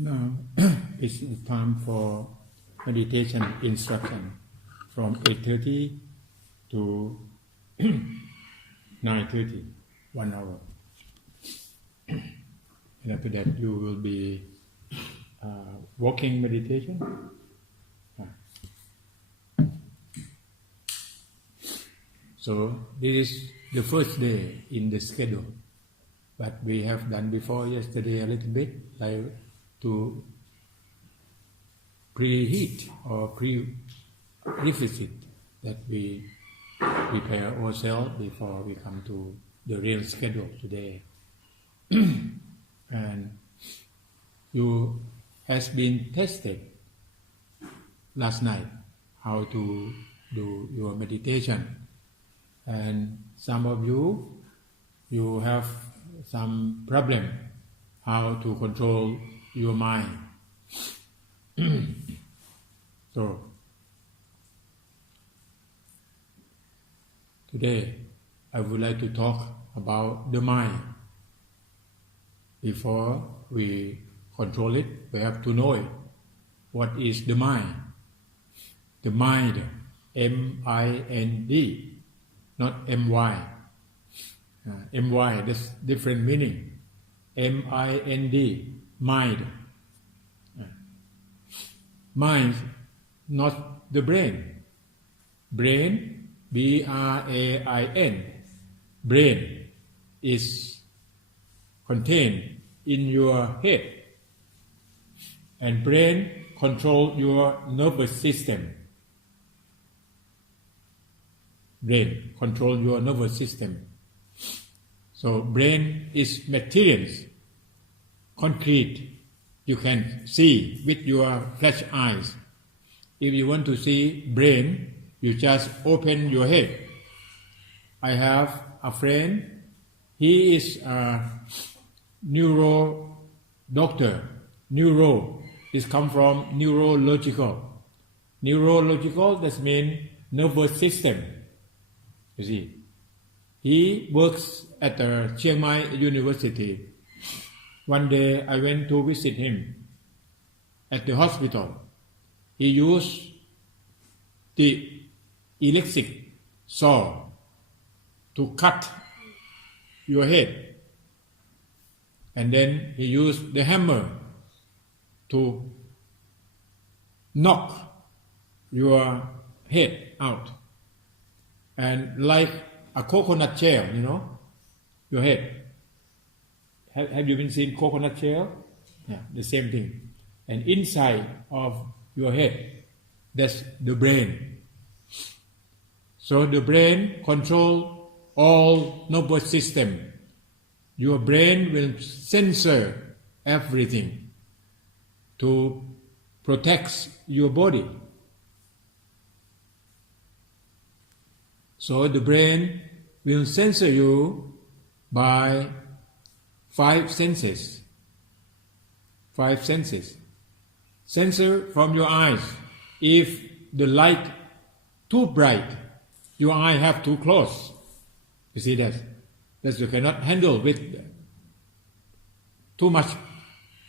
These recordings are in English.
Now it's time for meditation instruction from 8:30 to 9:30, 1 hour. And after that you will be walking meditation. So this is the first day in the schedule, but we have done before yesterday a little bit, like to preheat or pre-revisit that we prepare ourselves before we come to the real schedule today. And you has been tested last night how to do your meditation, and some of you have some problem how to control your mind. So today I would like to talk about the mind. Before we control it, we have to know it. What is the mind? The mind, M-I-N-D, not M-Y. M-Y, that's different meaning. M-I-N-D, mind. Mind, not the brain. Brain, B-R-A-I-N. Brain is contained in your head. And brain controls your nervous system. Brain controls your nervous system. So brain is materials, concrete. You can see with your flesh eyes. If you want to see brain, you just open your head. I have a friend. He is a neuro doctor. Neuro is come from neurological. Neurological, that means nervous system. You see, he works at the Chiang Mai University. One day I went to visit him at the hospital. He used the electric saw to cut your head, and then he used the hammer to knock your head out. And like a coconut shell, your head. Have you been seeing coconut shell? Yeah, the same thing. And inside of your head, that's the brain. So the brain controls all nervous system. Your brain will censor everything to protect your body. So the brain will censor you by 5 senses. 5 senses. Censor from your eyes. If the light too bright, your eye have to close. You see that? That you cannot handle with too much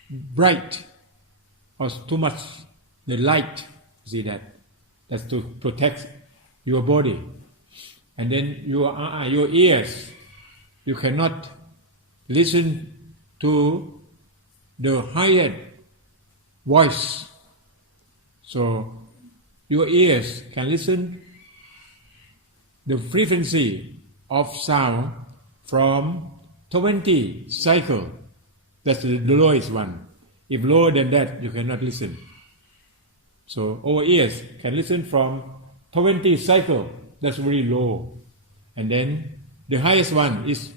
bright or too much the light. You see that? That's to protect your body. And then your ears, you cannot listen to the higher voice. So your ears can listen the frequency of sound from 20 cycle. That's the lowest one. If lower than that, you cannot listen. So our ears can listen from 20 cycle. That's very low. And then the highest one is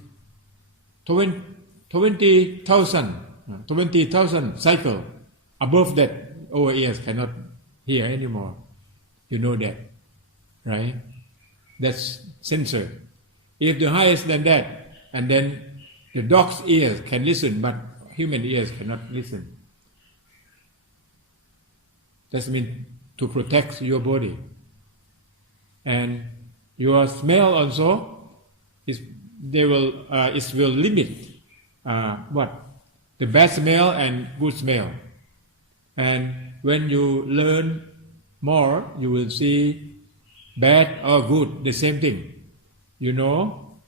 20,000 cycle. Above that, our ears cannot hear anymore. You know that, right? That's censor. If the highest than that, and then the dog's ears can listen, but human ears cannot listen. That means to protect your body. And your smell also it will limit the bad smell and good smell. And when you learn more, you will see bad or good, the same thing. You know,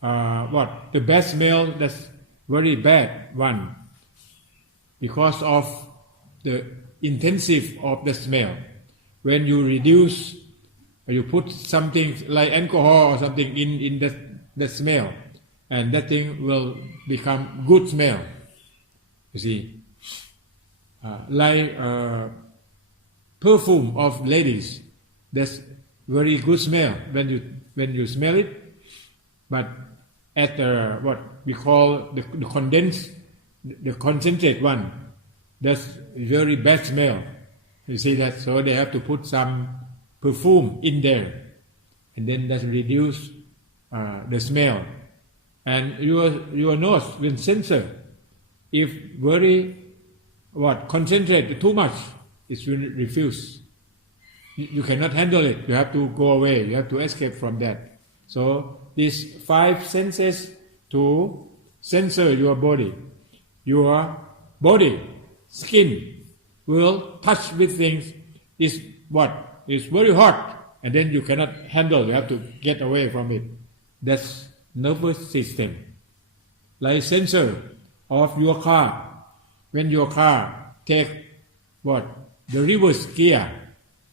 what? The bad smell, that's very bad one, because of the intensive of the smell. When you reduce, you put something like alcohol or something in the smell, and that thing will become good smell. You see, like perfume of ladies, that's very good smell when you smell it. But at what we call the condensed, the concentrate one, that's very bad smell. You see that? So they have to put some perfume in there, and then that reduce the smell. And your nose will censor. If very concentrate too much, it will refuse. You cannot handle it. You have to go away. You have to escape from that. So these 5 senses to censor your body. Your body, skin, will touch with things. Is very hot, and then you cannot handle. You have to get away from it. That's nervous system. Like sensor of your car. When your car take the reverse gear,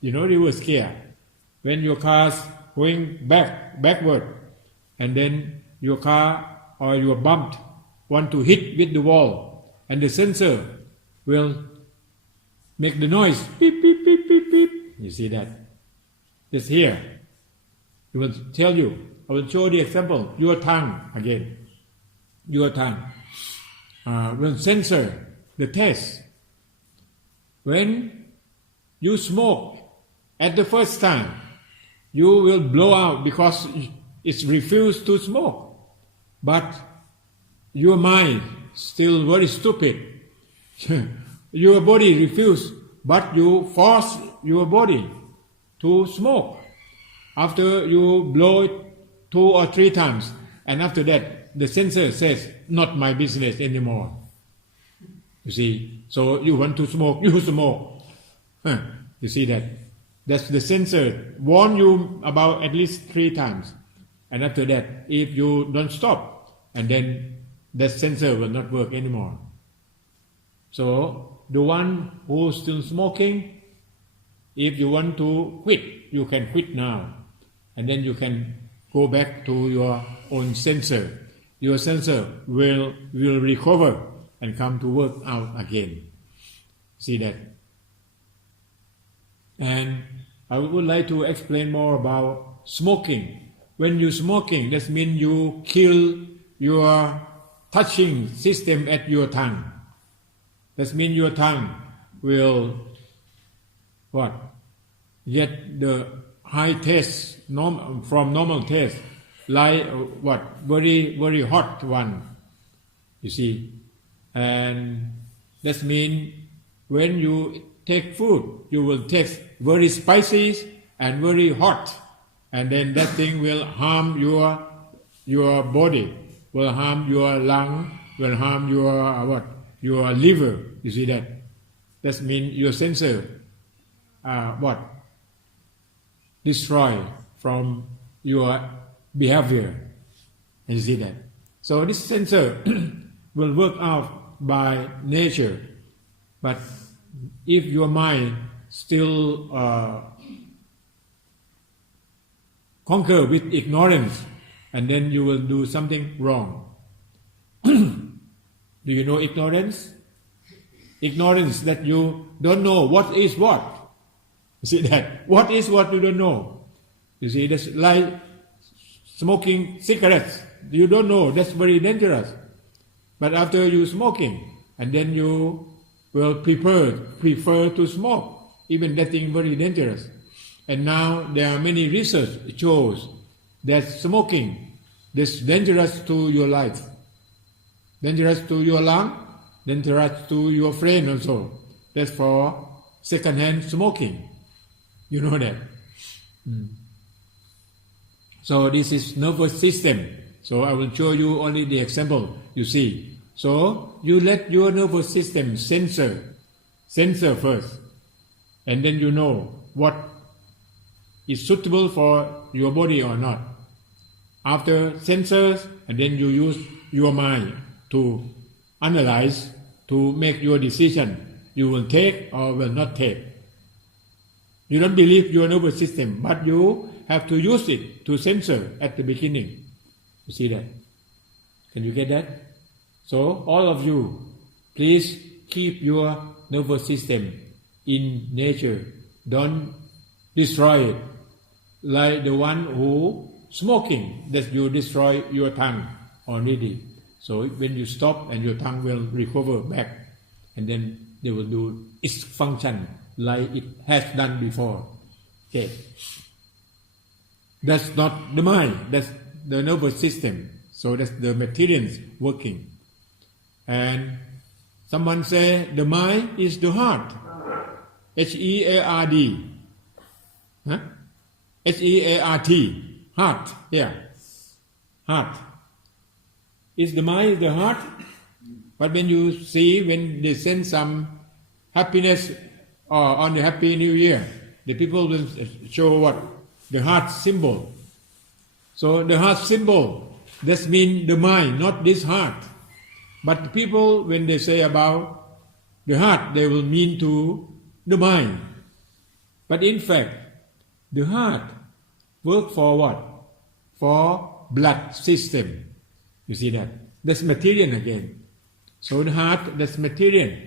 reverse gear. When your car's going backward, and then your car or your bumped want to hit with the wall, and the sensor will make the noise, beep, beep, beep, beep, beep. You see that? It's here. It will tell you. I will show the example. Your tongue again. Your tongue will censor the taste. When you smoke at the first time, you will blow out because it's refused to smoke. But your mind still very stupid. Your body refused, but you force your body to smoke. After you blow it 2 or 3 times, and after that, the sensor says, not my business anymore. You see, so you want to smoke, you smoke. You see that? That's the sensor warn you about at least 3 times. And after that, if you don't stop, and then that sensor will not work anymore. So the one who's still smoking, if you want to quit, you can quit now. And then you can go back to your own sensor. Your sensor will recover and come to work out again. See that? And I would like to explain more about smoking. When you're smoking, that means you kill your touching system at your tongue. That means your tongue will get the high taste from normal taste, like very, very hot one. You see, and that means when you take food, you will taste very spicy and very hot, and then that thing will harm your body, will harm your lung, will harm your liver. You see that? That means your sensor destroy from your behavior. You see that? So this sensor will work out by nature, but if your mind still conquer with ignorance, and then you will do something wrong. Do you know ignorance? Ignorance that you don't know what is what. You see that? What is what you don't know. You see, that's like smoking cigarettes. You don't know, that's very dangerous. But after you smoking, and then you will prefer to smoke, even that thing very dangerous. And now there are many research shows that smoking is dangerous to your life, dangerous to your lung, dangerous to your brain also. That's for second-hand smoking. You know that. So this is nervous system. So I will show you only the example. You see. So you let your nervous system censor sensor first, and then you know what is suitable for your body or not. After sensors, and then you use your mind to analyze, to make your decision. You will take or will not take. You don't believe your nervous system, but you have to use it to censor at the beginning. You see that? Can you get that? So all of you, please keep your nervous system in nature. Don't destroy it. Like the one who smoking, that you destroy your tongue already. So when you stop, and your tongue will recover back, and then they will do its function like it has done before. Okay. That's not the mind, that's the nervous system. So that's the materials working. And someone say the mind is the heart. H-E-A-R-D. Huh? H-E-A-R-T. Heart. Yeah. Heart. Is the mind the heart? But when you see, when they send some happiness or on the Happy New Year, the people will show what? The heart symbol. So the heart symbol, that means the mind, not this heart. But people, when they say about the heart, they will mean to the mind. But in fact, the heart work for what? For blood system. You see that? That's material again. So the heart, that's material.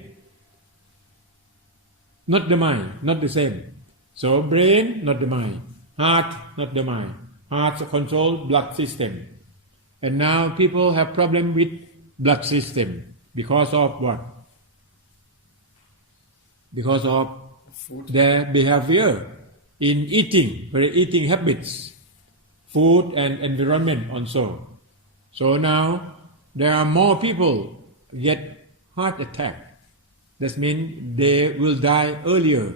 Not the mind, not the same. So brain, not the mind. Heart, not the mind. Heart control blood system. And now people have problem with blood system because of what? Because of food. Their behavior in eating, their eating habits, food and environment also. So now there are more people get heart attack. That means they will die earlier.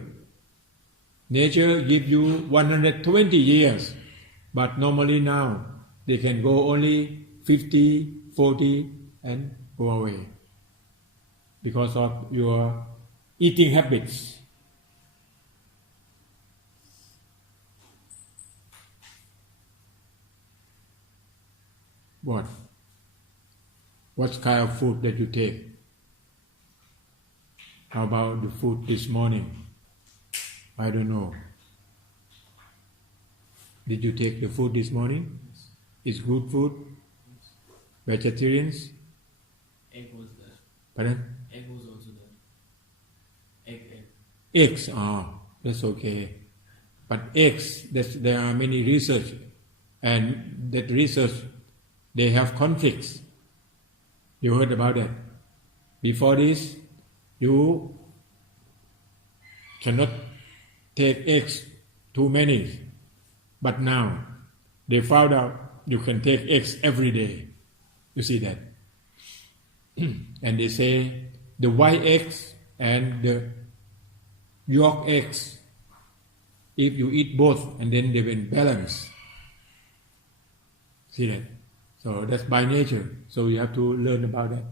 Nature gives you 120 years, but normally now they can go only 50, 40 and go away because of your eating habits. What? What kind of food that you take? How about the food this morning? I don't know. Did you take the food this morning? It's good food? Vegetarians? Egg was there. Pardon? Egg was also there. Egg. Eggs, that's okay. But eggs, there are many research, and that research, they have conflicts. You heard about that? Before this, you cannot take eggs too many. But now, they found out you can take eggs every day. You see that? And they say the white eggs and the yolk eggs, if you eat both, and then they will balance. See that? So that's by nature. So you have to learn about that.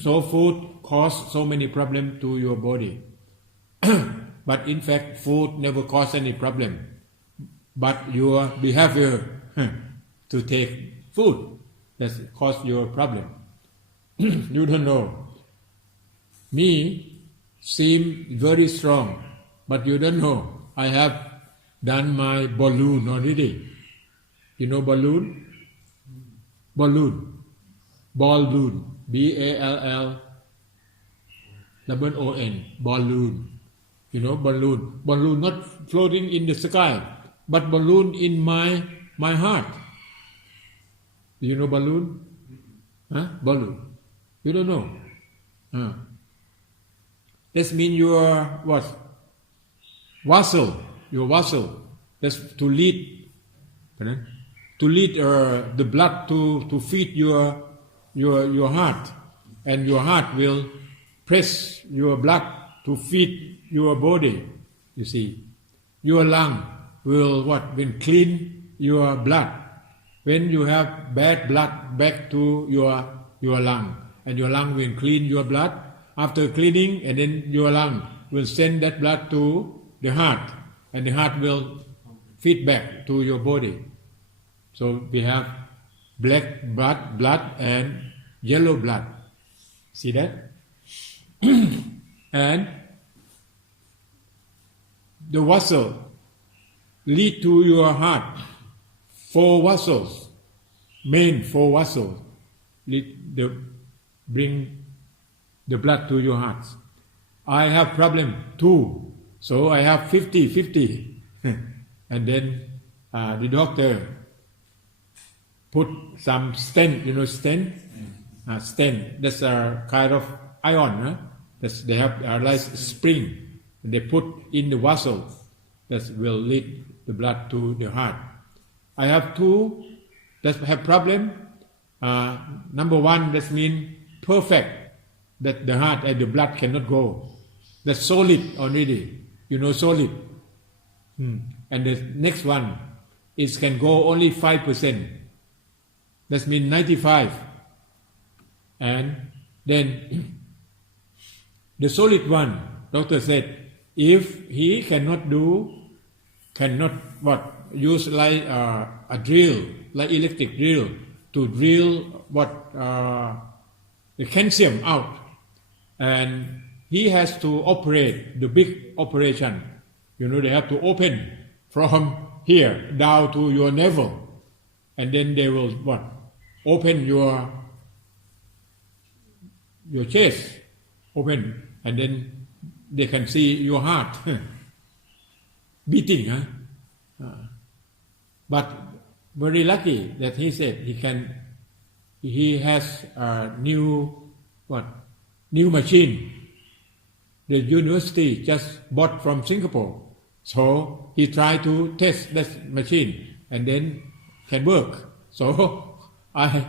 So food causes so many problems to your body. But in fact, food never causes any problem. But your behavior to take food, that causes your problem. You don't know. Me seem very strong, but you don't know. I have done my balloon already. You know balloon? Balloon. B-A-L-L-O-O-N. Balloon. You know balloon. Balloon not floating in the sky, but balloon in my heart. You know balloon? Balloon. You don't know? That means your what? Vessel. Your vessel. That's to lead. To lead the blood to feed your heart, and your heart will press your blood to feed your body. You see, your lung will will clean your blood. When you have bad blood back to your lung, and your lung will clean your blood. After cleaning, and then your lung will send that blood to the heart, and the heart will feed back to your body. So we have black blood and yellow blood. See that? And the vessel lead to your heart. 4 vessels, main 4 vessels, bring the blood to your heart. I have problem 2, so I have 50-50. And then the doctor put some stent, stent? Stent, that's a kind of iron, they have like spring, and they put in the vessel that will lead the blood to the heart. I have 2 that have problem. Number 1, that means perfect, that the heart and the blood cannot go. That's solid already, solid. And the next one is can go only 5%. That means 95. And then the solid one, doctor said, if he cannot use like a drill, like electric drill, to drill the calcium out, and he has to operate the big operation. They have to open from here down to your navel, and then they will open your chest, open, and then they can see your heart beating. But very lucky that he said he has a new machine. The university just bought from Singapore, so he tried to test that machine and then can work. So I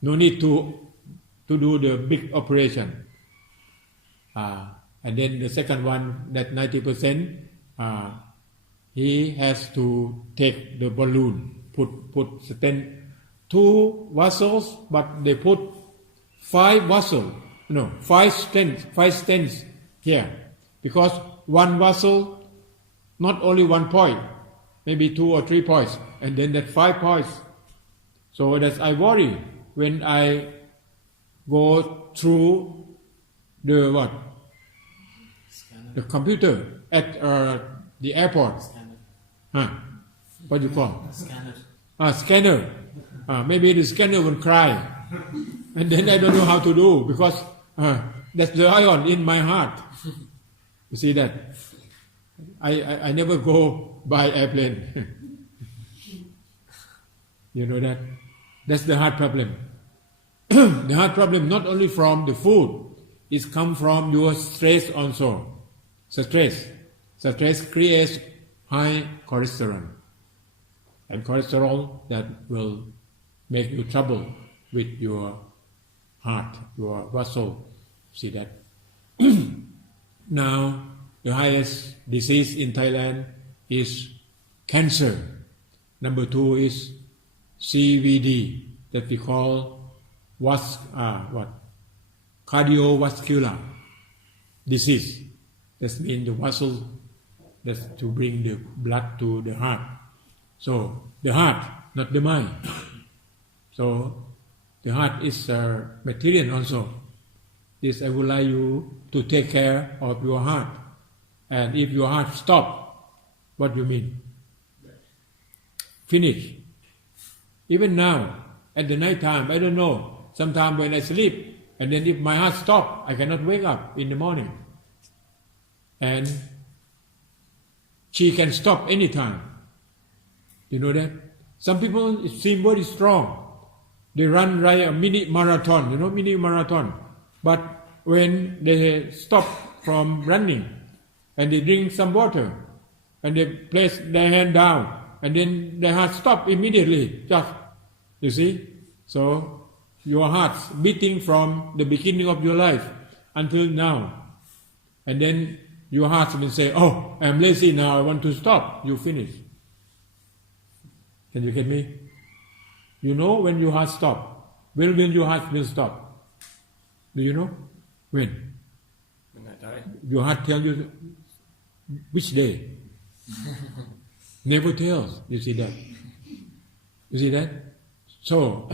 no need to do the big operation. And then the second one, that 90%, he has to take the balloon, put stent, 2 vessels, but they put 5 stents here, because 1 vessel, not only 1 point, maybe 2 or 3 points, and then that 5 points. So that I worry when I go through the Scanner. the computer at the airport. Scanner. What do you call? Scanner. Scanner. Maybe the scanner will cry, and then I don't know how to do, because that's the iron in my heart. You see that? I never go by airplane. You know that? That's the heart problem. The heart problem not only from the food, it comes from your stress also. Stress creates high cholesterol, and cholesterol that will make you trouble with your heart, your vessel. See that? Now, the highest disease in Thailand is cancer. Number 2 is CVD, that we call cardiovascular disease. That means the vessel that's to bring the blood to the heart. So the heart, not the mind. So the heart is material also. This I would like you to take care of your heart. And if your heart stop, what do you mean? Finish. Even now, at the night time, I don't know. Sometimes when I sleep, and then if my heart stop, I cannot wake up in the morning. And she can stop anytime. You know that? Some people seem very strong. They run like a mini marathon, mini marathon. But when they stop from running, and they drink some water, and they place their hand down, and then their heart stop immediately. Just, you see? So your heart's beating from the beginning of your life until now. And then your heart will say, oh, I'm lazy now, I want to stop. You finish. Can you get me? You know when your heart stop. When will your heart will stop? Do you know? When? When I die. Your heart tells you which day? Never tells. You see that? You see that? So,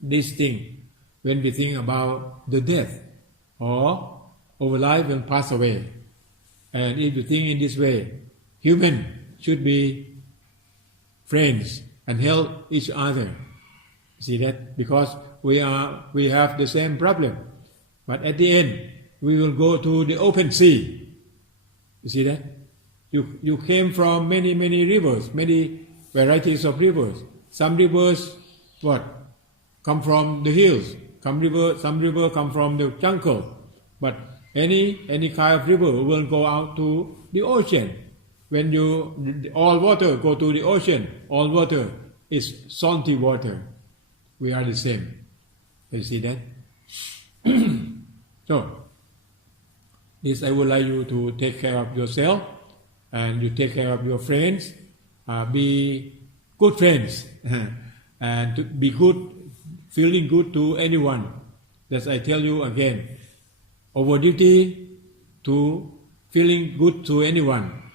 this thing, when we think about the death or our life will pass away, and if you think in this way, human should be friends and help each other. See that? Because we have the same problem. But at the end, we will go to the open sea. You see that? You came from many rivers, many varieties of rivers. Some rivers, come from the hills. Some river come from the jungle. But any kind of river will go out to the ocean. When all water go to the ocean, all water is salty water. We are the same. You see that? So, this I would like you to take care of yourself, and you take care of your friends. Be good friends, and to be good, feeling good to anyone. That's I tell you again. Our duty to feeling good to anyone,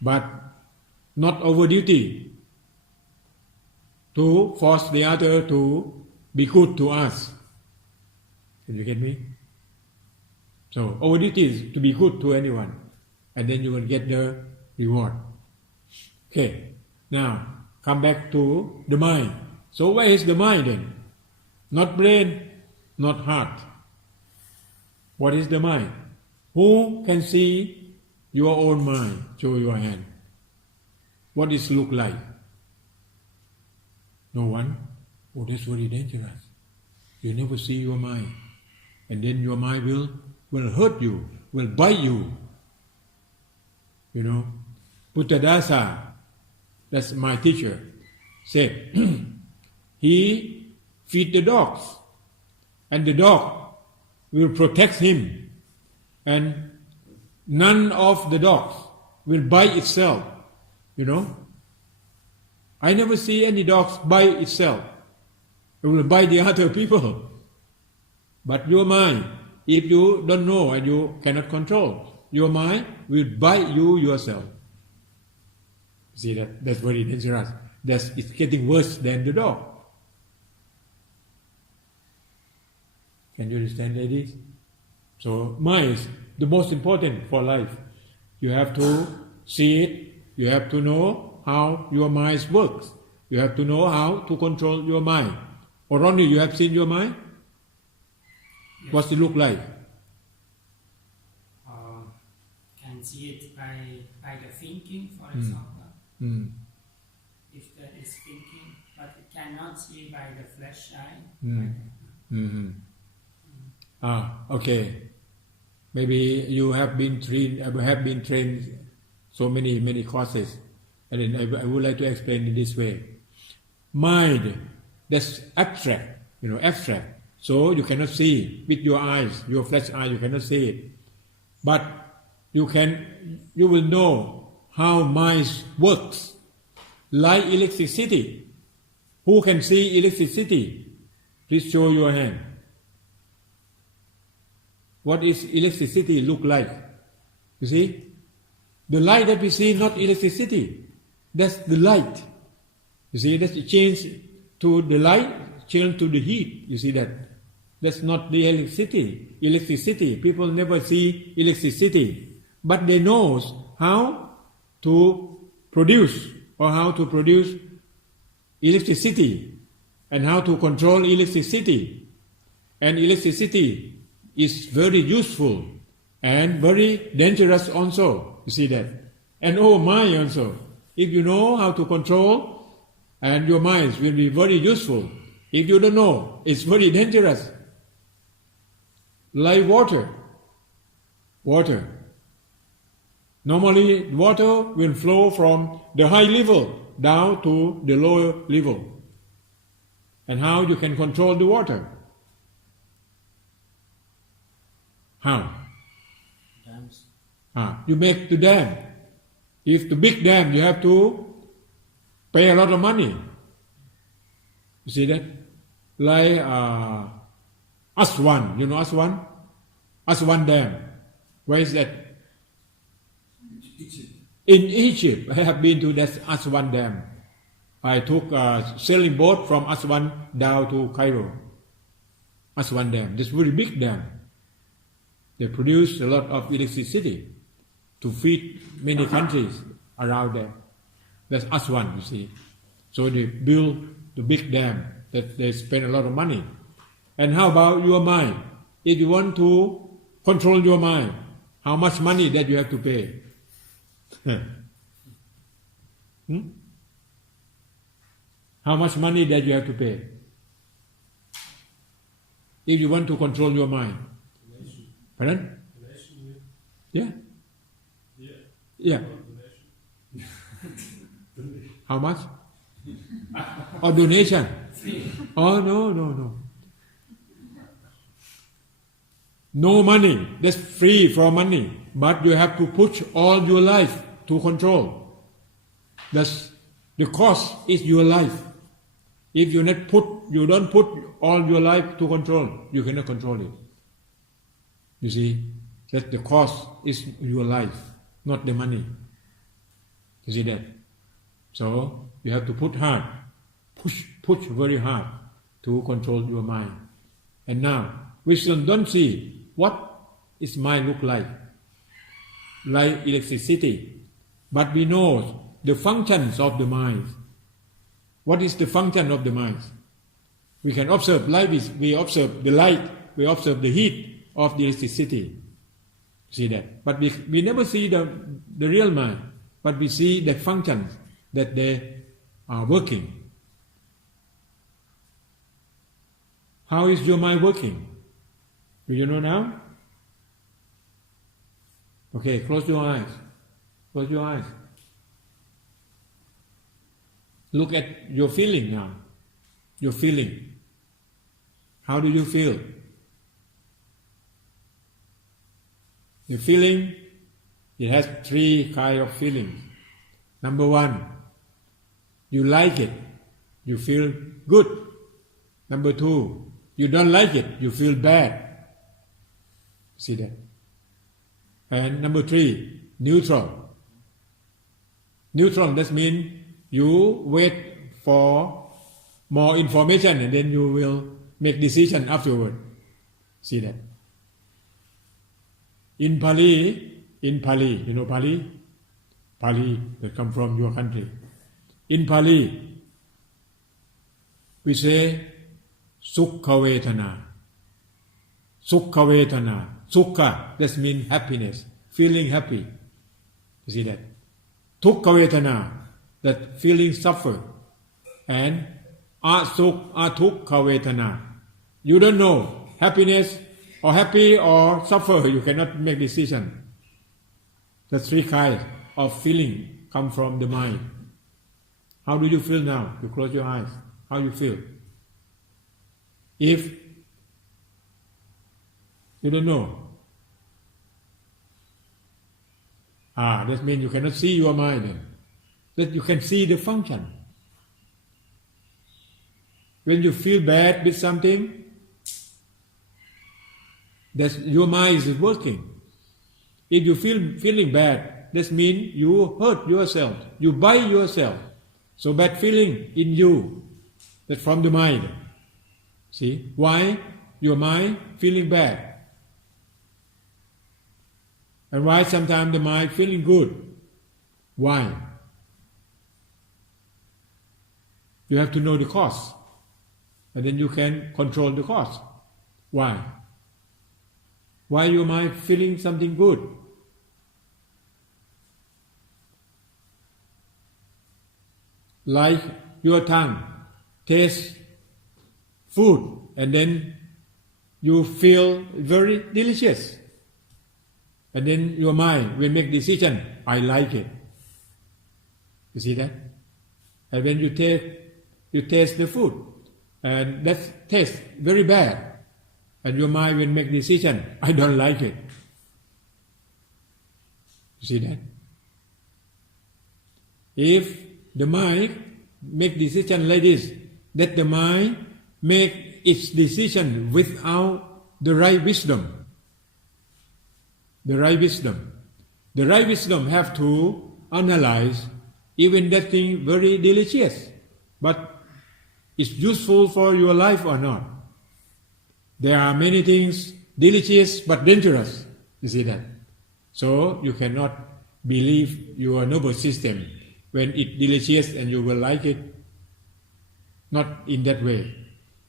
but not our duty to force the other to be good to us. Can you get me? So our duty is to be good to anyone, and then you will get the reward. Okay, now come back to the mind. So where is the mind then? Not brain, not heart. What is the mind? Who can see your own mind? Show your hand. What does it look like? No one? Oh, that's very dangerous. You never see your mind. And then your mind will hurt you, will bite you. You know, Buddhadasa, that's my teacher, said, he feed the dogs, and the dog will protect him, and none of the dogs will bite itself. You know, I never see any dogs bite itself. It will bite the other people. But your mind, if you don't know and you cannot control, your mind will bite you yourself. See that? That's very dangerous. It's getting worse than the dog. Can you understand, ladies? So mind is the most important for life. You have to see it. You have to know how your mind works. You have to know how to control your mind. Or only you have seen your mind? Yes. What's it look like? Can see it by the thinking, for example. If that is thinking, but it cannot see by the flesh eye. Okay. Maybe you have been trained so many courses, and then I would like to explain it this way. Mind, that's abstract, abstract. So you cannot see with your eyes, your flesh eye, you cannot see it. But you will know how mind works. Like electricity. Who can see electricity? Please show your hand. What is electricity look like? You see? The light that we see, not electricity. That's the light. You see, that's a change to the light, change to the heat. You see that? That's not the electricity. Electricity, people never see electricity. But they know how to produce electricity and how to control electricity. And electricity is very useful and very dangerous also. You see that? And mind also. If you know how to control, and your mind will be very useful. If you don't know, it's very dangerous. Like water. Normally, water will flow from the high level down to the lower level. And how you can control the water? How? Dams. You make the dam. If the big dam, you have to pay a lot of money. You see that? Like Aswan. You know Aswan? Aswan Dam. Where is that? In Egypt. I have been to that Aswan Dam. I took a sailing boat from Aswan down to Cairo. Aswan Dam. This very big dam. They produce a lot of electricity to feed many countries around them. That's Aswan, you see. So they build the big dam that they spend a lot of money. And how about your mind? If you want to control your mind, how much money that you have to pay? How much money that you have to pay? If you want to control your mind. Pardon? Yeah? Yeah. How much? Or donation? Oh, no. No money. That's free for money. But you have to push all your life to control. That's the cost is your life. If you don't put all your life to control, you cannot control it. You see, that the cost is your life, not the money. You see that? So you have to push very hard to control your mind. And now we still don't see what is mind look like electricity, but we know the functions of the mind. What is the function of the mind? We can observe like this. We observe the light. We observe the heat of the electricity. See that? But we never see the real mind. But we see the functions that they are working. How is your mind working? Do you know now? Okay, close your eyes. Close your eyes. Look at your feeling now. Your feeling. How do you feel? The feeling, it has three kinds of feelings. Number one, you like it, you feel good. Number two, you don't like it, you feel bad. See that? And number three, neutral. Neutral, that means you wait for more information and then you will make decision afterward. See that? In Pali, you know Pali? Pali that come from your country. In Pali, we say Sukha Vedana. Sukha Vedana. Sukha, that means happiness, feeling happy. You see that? Dukkha Vedana, that feeling suffer. And Atukha Vedana. You don't know happiness or happy or suffer, you cannot make decision. The three kinds of feeling come from the mind. How do you feel now? You close your eyes. How you feel? If you don't know, that means you cannot see your mind then. That you can see the function. When you feel bad with something, that your mind is working. If you feeling bad, that means you hurt yourself, you bite yourself. So bad feeling in you, that from the mind. See, why your mind feeling bad? And why sometimes the mind feeling good? Why? You have to know the cause. And then you can control the cause. Why? Why your mind feeling something good? Like your tongue taste food and then you feel very delicious. And then your mind will make decision, I like it. You see that? And when you taste the food, and that tastes very bad, and your mind will make decision, I don't like it. You see that? If the mind make decision like this, that the mind make its decision without the right wisdom, the right wisdom. The right wisdom have to analyze even that thing very delicious, but it's useful for your life or not. There are many things delicious but dangerous. You see that? So you cannot believe your nervous system when it's delicious and you will like it. Not in that way.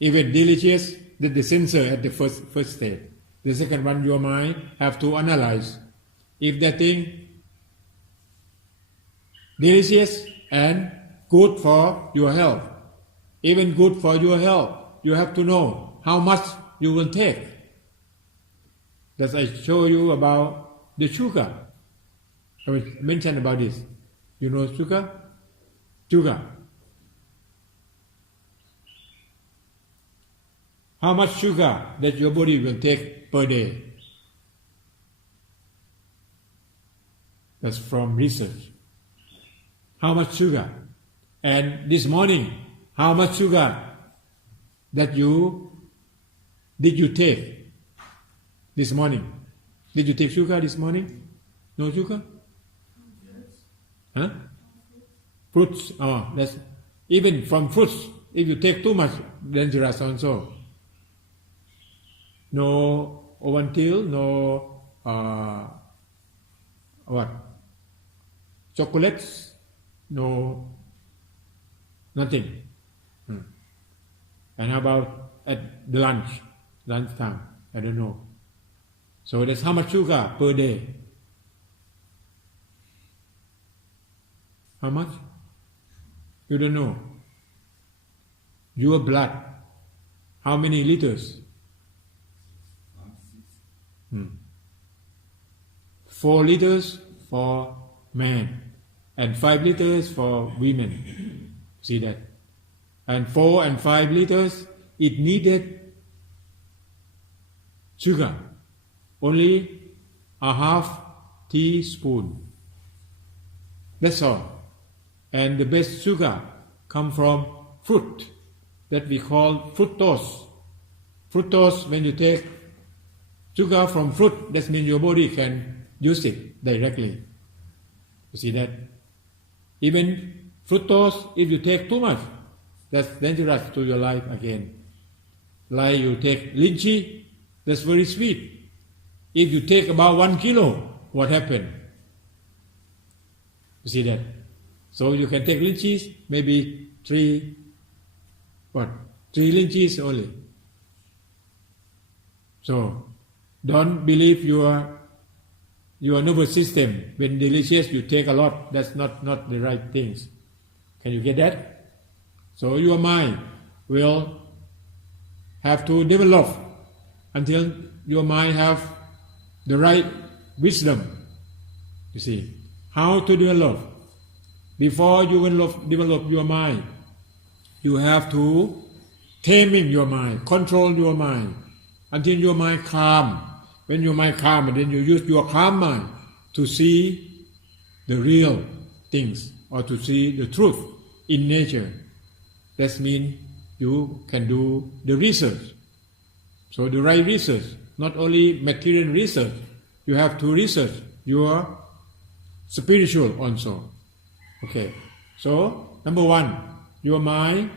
Even delicious, that the sensor at the first stage. The second one, your mind have to analyze if that thing delicious and good for your health. Even good for your health, you have to know how much you will take. That I show you about the sugar. I will mention about this. You know sugar? Sugar. How much sugar that your body will take per day? That's from research. How much sugar? And this morning, how much sugar that did you take this morning? Did you take sugar this morning? No sugar? Huh? Fruits. Oh, that's even from fruits. If you take too much, dangerous also. No Ovaltine, no chocolates, no nothing. And how about at the lunchtime? I don't know. So that's how much sugar per day? How much? You don't know. Your blood, how many liters? 4 liters for men and 5 liters for women. See that? And 4 and 5 liters, it needed sugar. Only a half teaspoon. That's all. And the best sugar come from fruit that we call fructose. Fructose, when you take sugar from fruit, that means your body can use it directly. You see that? Even fructose, if you take too much, that's dangerous to your life again. Like you take lychee, that's very sweet. If you take about 1 kilo, what happened? You see that? So you can take lychees, maybe 3 lychees only. So don't believe your nervous system. When delicious, you take a lot. That's not the right things. Can you get that? So your mind will have to develop until your mind have the right wisdom. You see, how to develop? Before you develop your mind, you have to taming your mind, control your mind, until your mind calm. When your mind calm, then you use your calm mind to see the real things or to see the truth in nature. That means you can do the research. So the right research, not only material research, you have to research your spiritual also. Okay, so number 1, your mind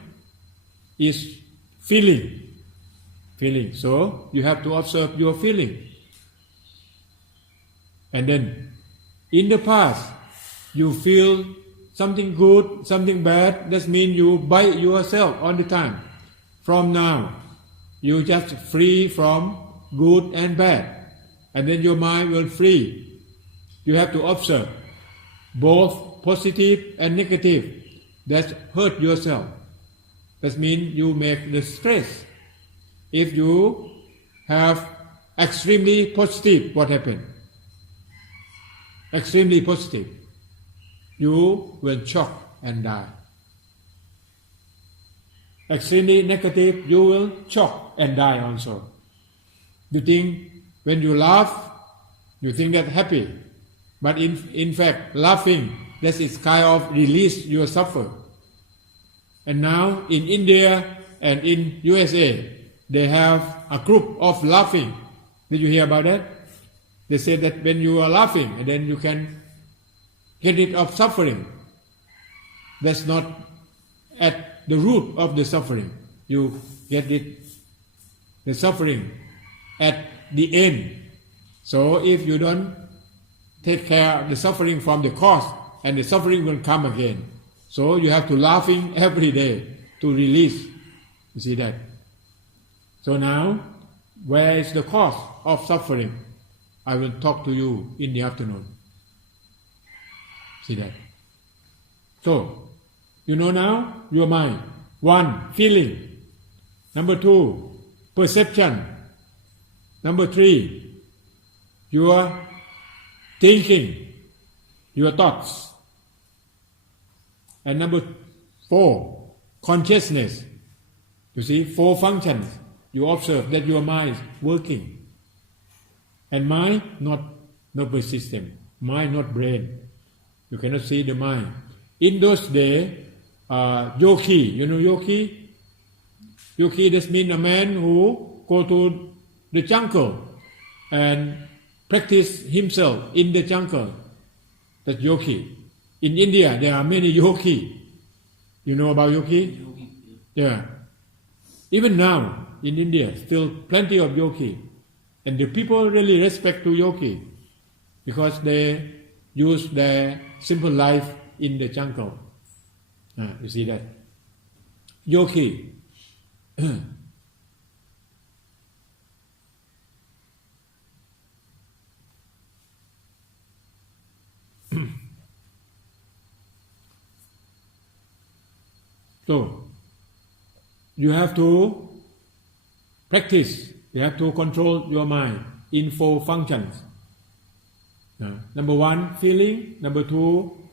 is feeling. So you have to observe your feeling. And then in the past, you feel something good, something bad. That means you bite yourself all the time. From now, you just free from good and bad. And then your mind will free. You have to observe both positive and negative that hurt yourself. That means you make the stress. If you have extremely positive, what happens? Extremely positive, you will shock and die. Extremely negative, you will shock and die also. You think when you laugh, you think that happy. But in fact, laughing, that is kind of release your suffer. And now in India and in USA, they have a group of laughing. Did you hear about that? They say that when you are laughing, and then you can get rid of suffering. That's not at the root of the suffering. You get the suffering at the end. So if you don't take care of the suffering from the cause, and the suffering will come again. So you have to laughing every day to release. You see that? So now, where is the cause of suffering? I will talk to you in the afternoon. See that? So, you know now your mind. 1, feeling. Number 2, perception. Number 3, your thinking, your thoughts. And number 4, consciousness. You see, 4 functions. You observe that your mind is working. And mind, not nervous system. Mind, not brain. You cannot see the mind. In those days, yogi, you know yogi? Yogi, that means a man who go to the jungle and practice himself in the jungle. That's yogi. In India, there are many yogi. You know about yogi? Yeah. Even now, in India, still plenty of yogi. And the people really respect to yogi because they use their simple life in the jungle. You see that? Yogi. So, you have to practice, you have to control your mind in 4 functions. Number 1, feeling. Number 2,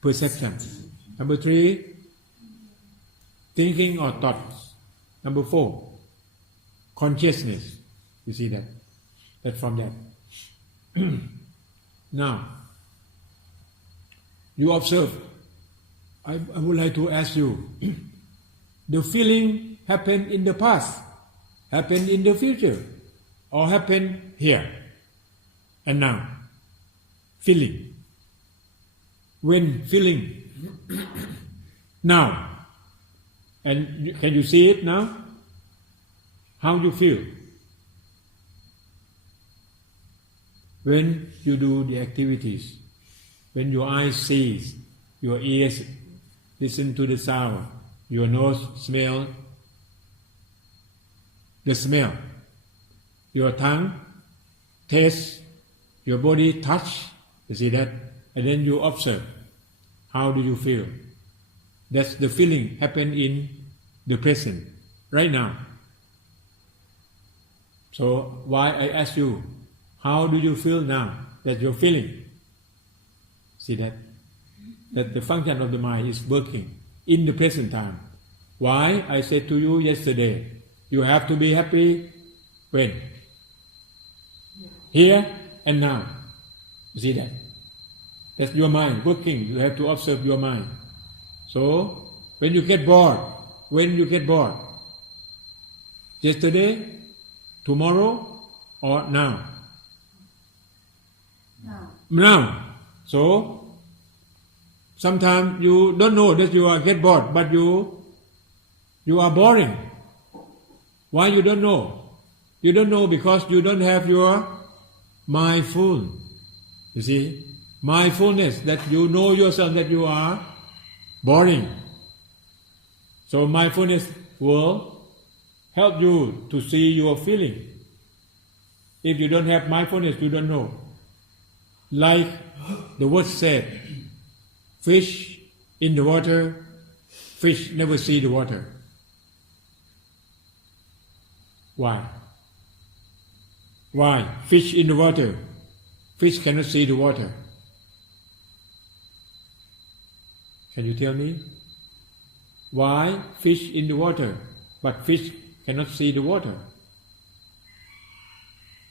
perception. Number 3, thinking or thoughts. Number 4, consciousness. You see that? That's from that. Now, you observe. I would like to ask you, the feeling happened in the past, happened in the future, or happened here and now? Feeling. When feeling? Now. And can you see it now? How you feel? When you do the activities, when your eyes sees, your ears listen to the sound, your nose smell the smell, your tongue taste, your body touch, you see that? And then you observe, how do you feel? That's the feeling happen in the present, right now. So why I ask you, how do you feel now that you're feeling? See that? That the function of the mind is working in the present time. Why? I said to you yesterday, you have to be happy when? Here and now. You see that? That's your mind working. You have to observe your mind. So, when you get bored, yesterday, tomorrow, or now? Now. So, sometimes you don't know that you are get bored, but you are boring. Why you don't know? You don't know because you don't have your mindful. You see, mindfulness, that you know yourself that you are boring. So mindfulness will help you to see your feeling. If you don't have mindfulness, you don't know. Like the word said, fish in the water, fish never see the water. Why? Why? Fish in the water, fish cannot see the water. Can you tell me? Why fish in the water, but fish cannot see the water?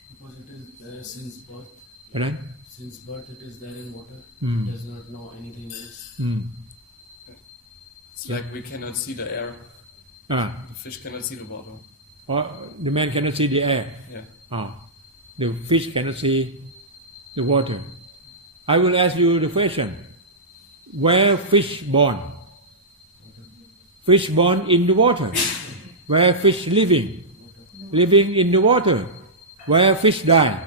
Because it is there since birth. Pardon? Since birth it is there in water. It does not know anything else. It's like we cannot see the air. The fish cannot see the water. or the man cannot see the air. Yeah. The fish cannot see the water. I will ask you the question: where fish born? Fish born in the water. Where fish living? Living in the water. Where fish die?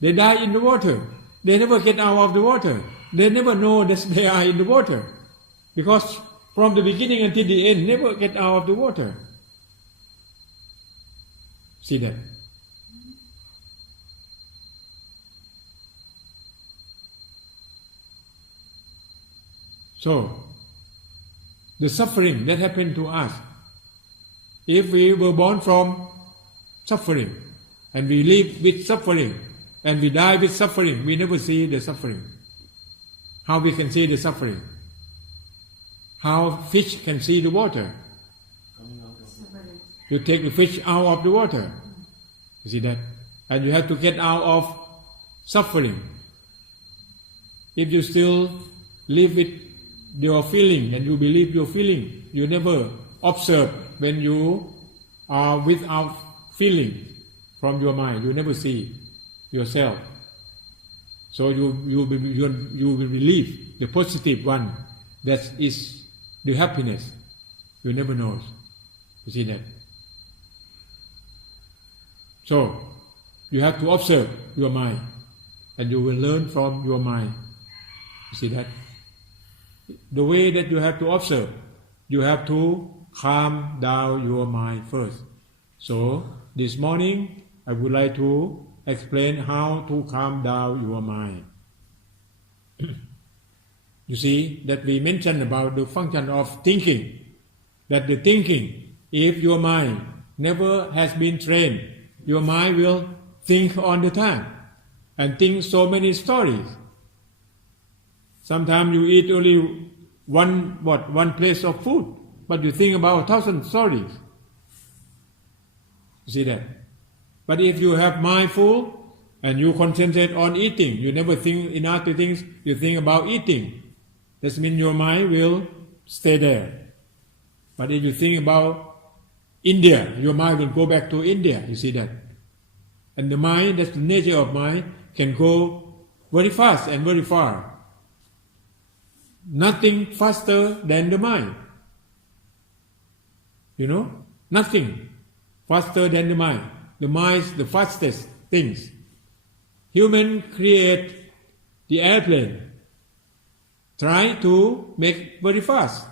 They die in the water. They never get out of the water. They never know that they are in the water. Because from the beginning until the end, never get out of the water. See that? So, the suffering that happened to us, if we were born from suffering, and we live with suffering, and we die with suffering, we never see the suffering. How we can see the suffering? How fish can see the water? You take the fish out of the water. You see that? And you have to get out of suffering. If you still live with your feeling and you believe your feeling, you never observe when you are without feeling from your mind. You never see yourself. So you will believe the positive one, that is the happiness. You never know. You see that? So you have to observe your mind, and you will learn from your mind. You see that? The way that you have to observe, you have to calm down your mind first. So this morning I would like to explain how to calm down your mind. You see that we mentioned about the function of thinking, that the thinking, if your mind never has been trained, your mind will think all the time and think so many stories. Sometimes you eat only one place of food, but you think about 1,000 stories. You see that? But if you have mindful and you concentrate on eating, you never think in other things, you think about eating. That means your mind will stay there. But if you think about India, your mind will go back to India. You see that? And the mind, that's the nature of mind, can go very fast and very far. Nothing faster than the mind. You know? Nothing faster than the mind. The mind is the fastest things. Human create the airplane, try to make very fast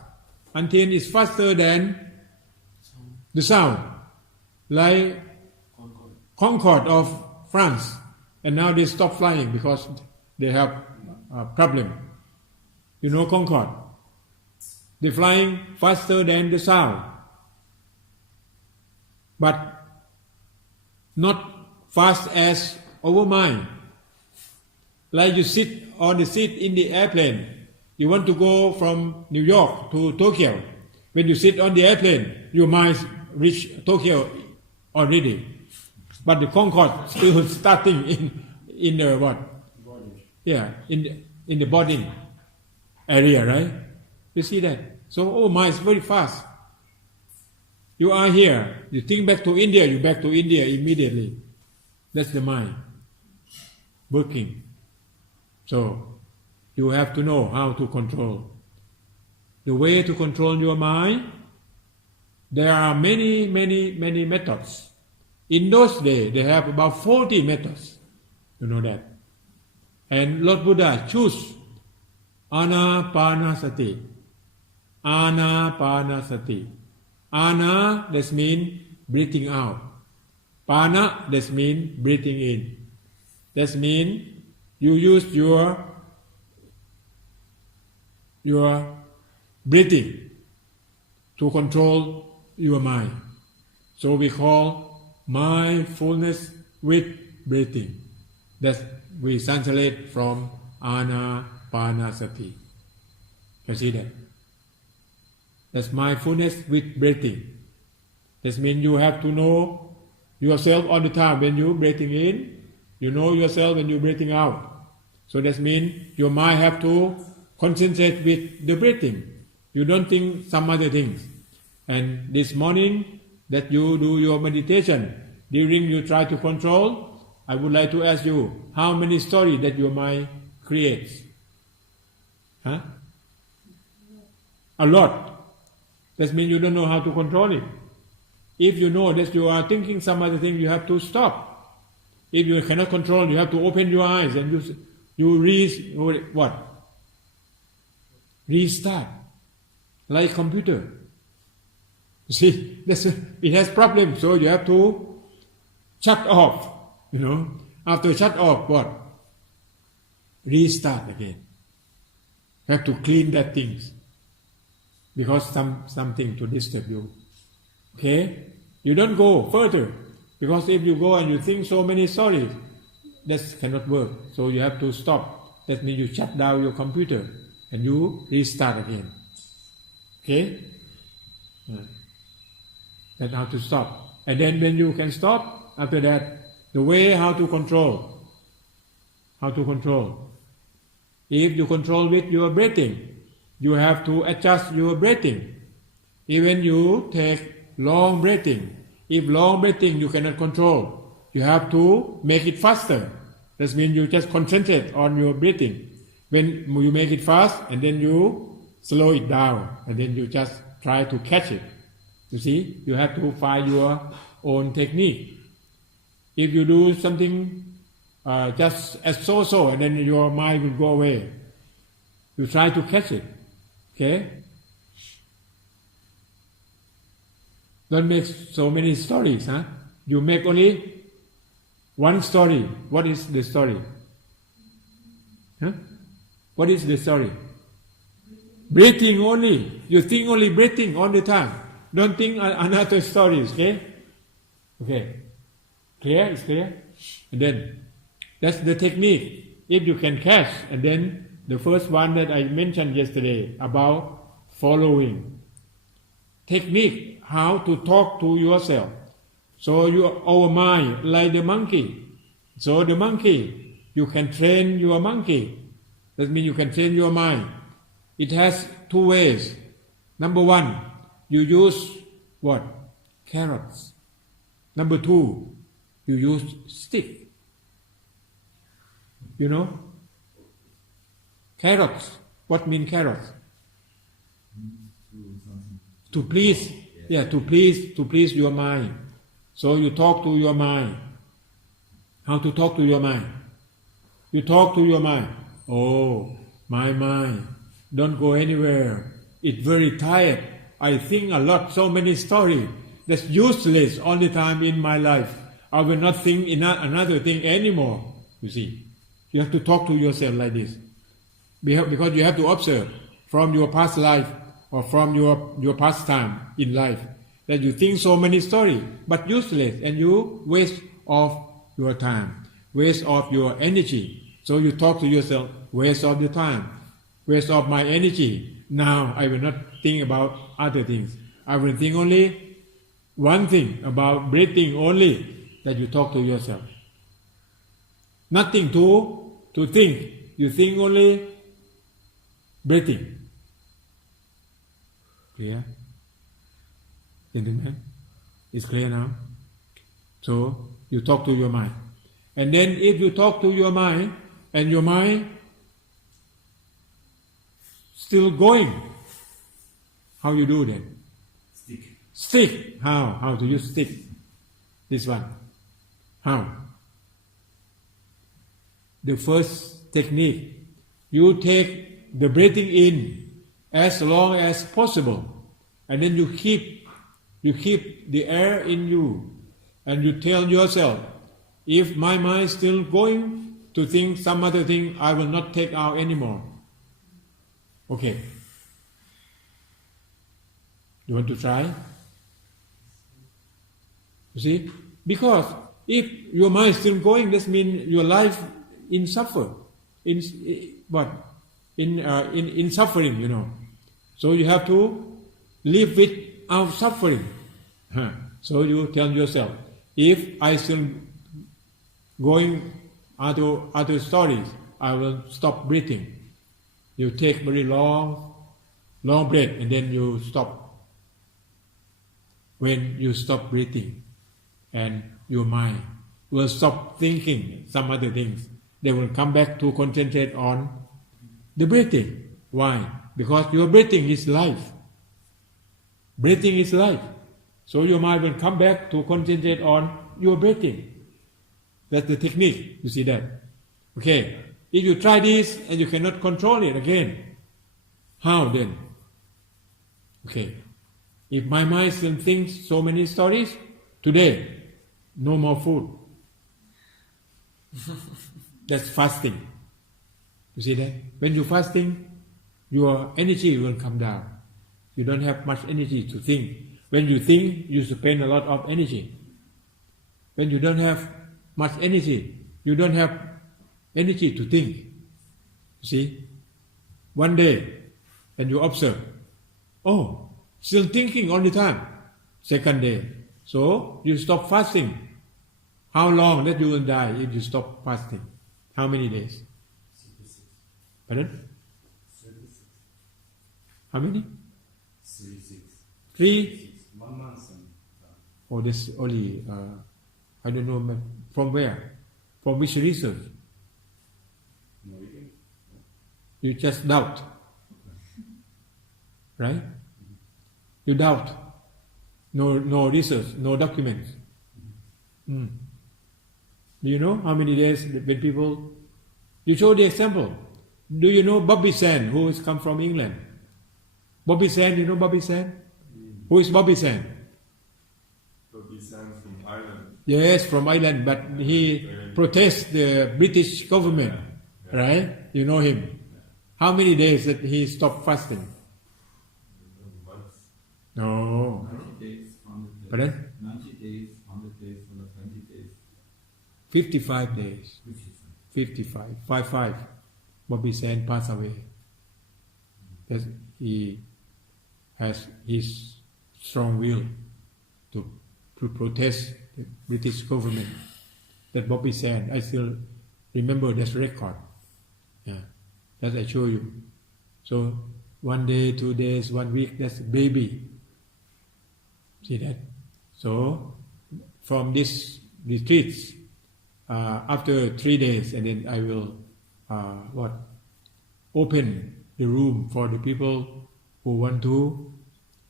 until it's faster than the sound, like Concorde of France, and now they stop flying because they have a problem. You know Concorde? They're flying faster than the sound, but not fast as our mind. Like you sit on the seat in the airplane, you want to go from New York to Tokyo. When you sit on the airplane, your mind reach Tokyo already. But the Concorde still starting in the what? Body. Yeah, in the body area, right? You see that? So mind is very fast. You are here, you think back to India, you back to India immediately. That's the mind working. So you have to know how to control. The way to control your mind, there are many methods. In those days, they have about 40 methods. You know that. And Lord Buddha choose Anapanasati. Anapanasati. Ana, that means breathing out. Pana, that means breathing in. That means you use your breathing to control your mind. So we call mindfulness with breathing. That we translate from Anapanasati. You see that? That's mindfulness with breathing. That means you have to know yourself all the time. When you're breathing in, you know yourself when you're breathing out. So that means your mind have to concentrate with the breathing. You don't think some other things. And this morning, that you do your meditation, during you try to control, I would like to ask you, how many stories that your mind creates? Huh? A lot. That means you don't know how to control it. If you know that you are thinking some other thing, you have to stop. If you cannot control, you have to open your eyes and restart, like computer. You see, it has problems, so you have to shut off. After shut off, what? Restart again. You have to clean that things because something to disturb you. Okay, you don't go further because if you go and you think so many stories, that cannot work. So you have to stop. That means you shut down your computer and you restart again. Okay, that's how to stop. And then when you can stop, after that, the way how to control. If you control with your breathing, you have to adjust your breathing. Even you take long breathing. If long breathing you cannot control, you have to make it faster. That means you just concentrate on your breathing. When you make it fast, and then you slow it down, and then you just try to catch it. You see, you have to find your own technique. If you do something just as so, and then your mind will go away, you try to catch it. Okay? Don't make so many stories, huh? You make only one story. What is the story? Huh? What is the story? Breathing only. You think only breathing all the time. Don't think another stories, okay? Okay. Clear? It's clear? And then, that's the technique. If you can catch, and then the first one that I mentioned yesterday about following. Technique, how to talk to yourself. So our mind, like the monkey. So the monkey, you can train your monkey. That means you can train your mind. It has two ways. Number one, you use what? Carrots. Number two, you use stick. Carrots. What mean carrots? To please. Yeah, to please your mind. So you talk to your mind. How to talk to your mind? You talk to your mind. Oh, my mind, don't go anywhere. It's very tired. I think a lot, so many stories. That's useless all the time in my life. I will not think in another thing anymore. You see, you have to talk to yourself like this. Because you have to observe from your past life or from your past time in life that you think so many stories, but useless, and you waste of your time, waste of your energy. So you talk to yourself, waste of the time, waste of my energy. Now I will not think about other things. I will think only one thing about breathing only, that you talk to yourself. Nothing to think. You think only breathing. Clear? Gentlemen? It's clear now? So you talk to your mind. And then if you talk to your mind, and your mind still going, how you do then? Stick. How to use stick? This one. How? The first technique, you take the breathing in as long as possible, and then you keep the air in you, and you tell yourself, if my mind is still going to think some other thing, I will not take out anymore. Okay. You want to try? You see? Because if your mind is still going, that means your life in suffer. In suffering, So you have to live without suffering. So you tell yourself, if I still going other stories, I will stop breathing. You take very long breath, and then you stop. when you stop breathing and your mind will stop thinking some other things. They will come back to concentrate on the breathing. Why? Because your breathing is life. Breathing is life. So your mind will come back to concentrate on your breathing. That's the technique. You see that? Okay. If you try this and you cannot control it again, how then? Okay. If my mind still thinks so many stories, today, no more food. That's fasting. You see that? When you're fasting, your energy will come down. You don't have much energy to think. When you think, you spend a lot of energy. When you don't have much energy, you don't have energy to think. You see? One day, and you observe, oh, still thinking all the time. Second day, so you stop fasting. How long that you will die if you stop fasting? How many days? 66. Pardon? 36. How many? 36. 3? 1 month. Oh, this only, I don't know, from where? From which research? No, you can. You just doubt. Right? You doubt. No research, no documents. Do you know how many days when people... You show the example. Do you know Bobby Sand, who has come from England? Bobby Sand, you know Bobby Sand? Who is Bobby Sand? Bobby Sand from Ireland. Yes, from Ireland, but he protests the British government, right? You know him. How many days that he stopped fasting? Months. No. 90 days, 100 days. Pardon? 90 days, 100 days, 120 days. 55 days. 55. 55. Bobby Sand passed away. That's, he has his strong will to protest the British government. That Bobby Sand, I still remember that record. Yeah, that I show you. So 1 day, 2 days, 1 week, that's a baby. See that? So from this retreats, after 3 days, and then I will open the room for the people who want to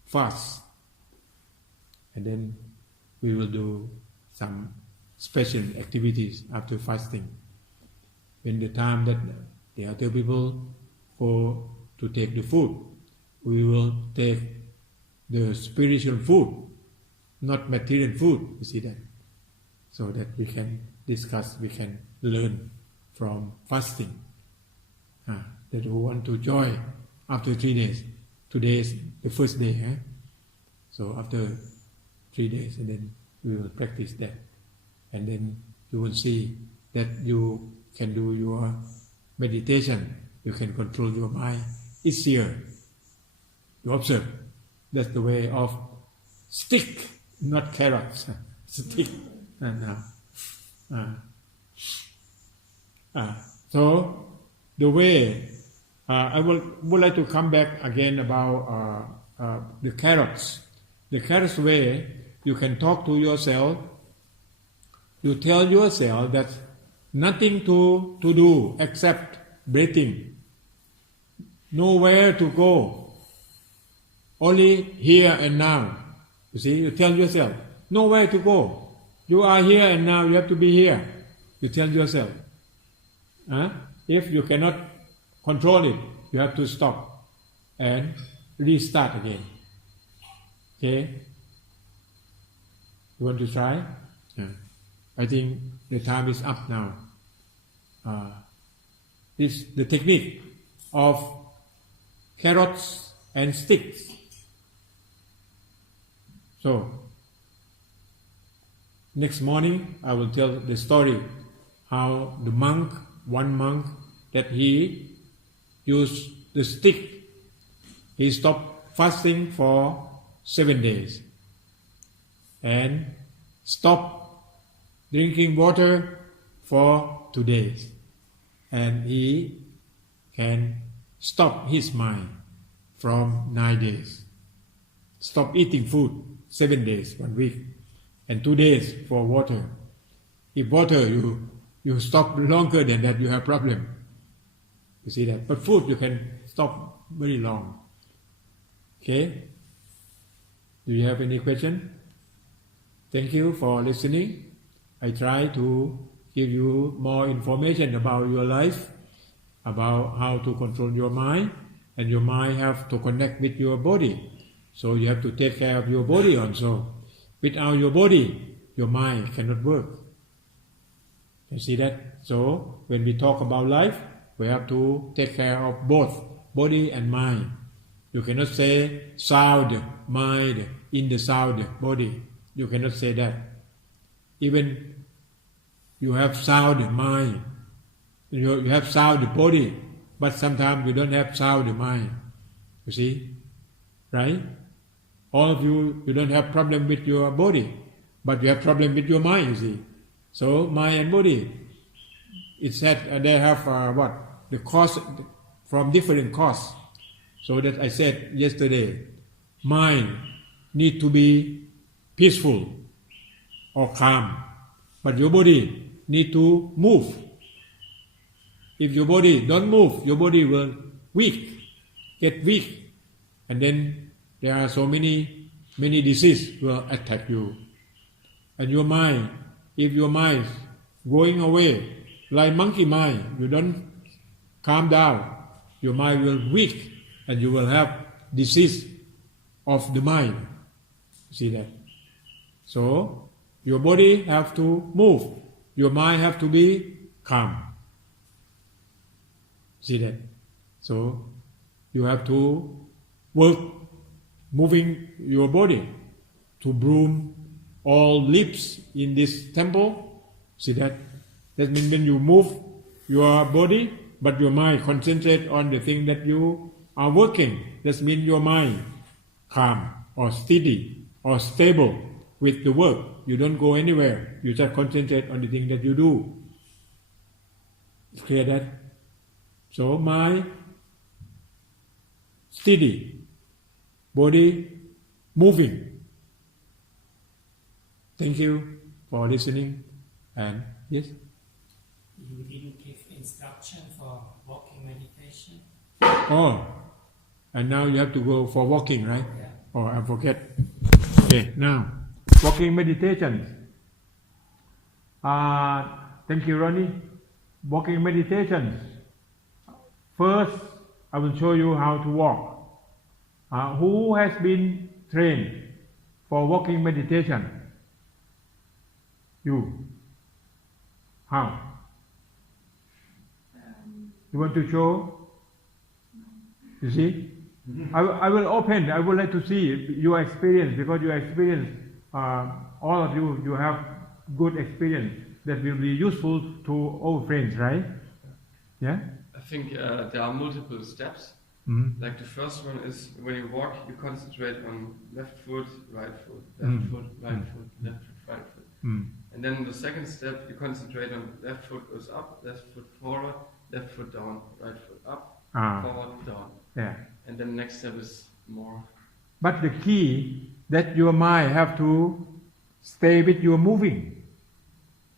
fast, and then we will do some special activities after fasting. When the time that the other people go to take the food, we will take the spiritual food, not material food. You see that? So that we can discuss, we can learn from fasting. That who want to join after 3 days. Today is the first day. So after 3 days, and then we will practice that. And then you will see that you can do your meditation. You can control your mind easier. You observe. That's the way of stick, not carrots. Stick. So the way I would like to come back again about the carrots. The carrots way, you can talk to yourself. You tell yourself that nothing to do except breathing. Nowhere to go. Only here and now. You see, you tell yourself, nowhere to go. You are here and now, you have to be here. You tell yourself. If you cannot control it, you have to stop and restart again. Okay? You want to try? Yeah. I think the time is up now. This is the technique of carrots and sticks. So, next morning I will tell the story how the monk, one monk, that he used the stick. He stopped fasting for 7 days and stopped drinking water for 2 days, and he can stop his mind from 9 days. Stop eating food 7 days, 1 week, and 2 days for water. If water you stop longer than that, you have problem. You see that? But food you can stop very long. Okay? Do you have any question? Thank you for listening. I try to give you more information about your life, about how to control your mind, and your mind have to connect with your body. So you have to take care of your body also. Without your body, your mind cannot work. You see that? So when we talk about life, we have to take care of both body and mind. You cannot say sound mind in the sound body. You cannot say that. Even you have sound mind, you have sound body, but sometimes you don't have sound mind. You see? Right? All of you don't have problem with your body, but you have problem with your mind, you see. So mind and body, it said they have the cause from different cause. So that I said yesterday, mind need to be peaceful or calm, but your body need to move. If your body don't move, your body will get weak, and then there are so many diseases will attack you. And your mind, if your mind is going away, like monkey mind, you don't calm down, your mind will weak, and you will have disease of the mind. See that? So your body have to move, your mind have to be calm. See that? So you have to work moving your body to bloom all leaves in this temple. See that? That means when you move your body, but your mind concentrate on the thing that you are working. That means your mind calm or steady or stable with the work. You don't go anywhere. You just concentrate on the thing that you do. It's clear that? So mind steady, body moving. Thank you for listening. And yes? You didn't give instruction for walking meditation? Oh, and now you have to go for walking, right? Yeah. Oh, I forget. Okay, now, walking meditation. Thank you, Ronnie. Walking meditation. First, I will show you how to walk. Who has been trained for walking meditation? You. How? You want to show? You see? I will open. I would like to see your experience, because your experience, all of you, you have good experience that will be useful to all friends, right? Yeah? I think there are multiple steps. Like the first one is when you walk, you concentrate on left foot, right foot, left foot, right foot, left foot, right foot. And then the second step, you concentrate on left foot goes up, left foot forward, left foot down, right foot up, forward, down. Yeah. And then the next step is more. But the key that your mind have to stay with your moving.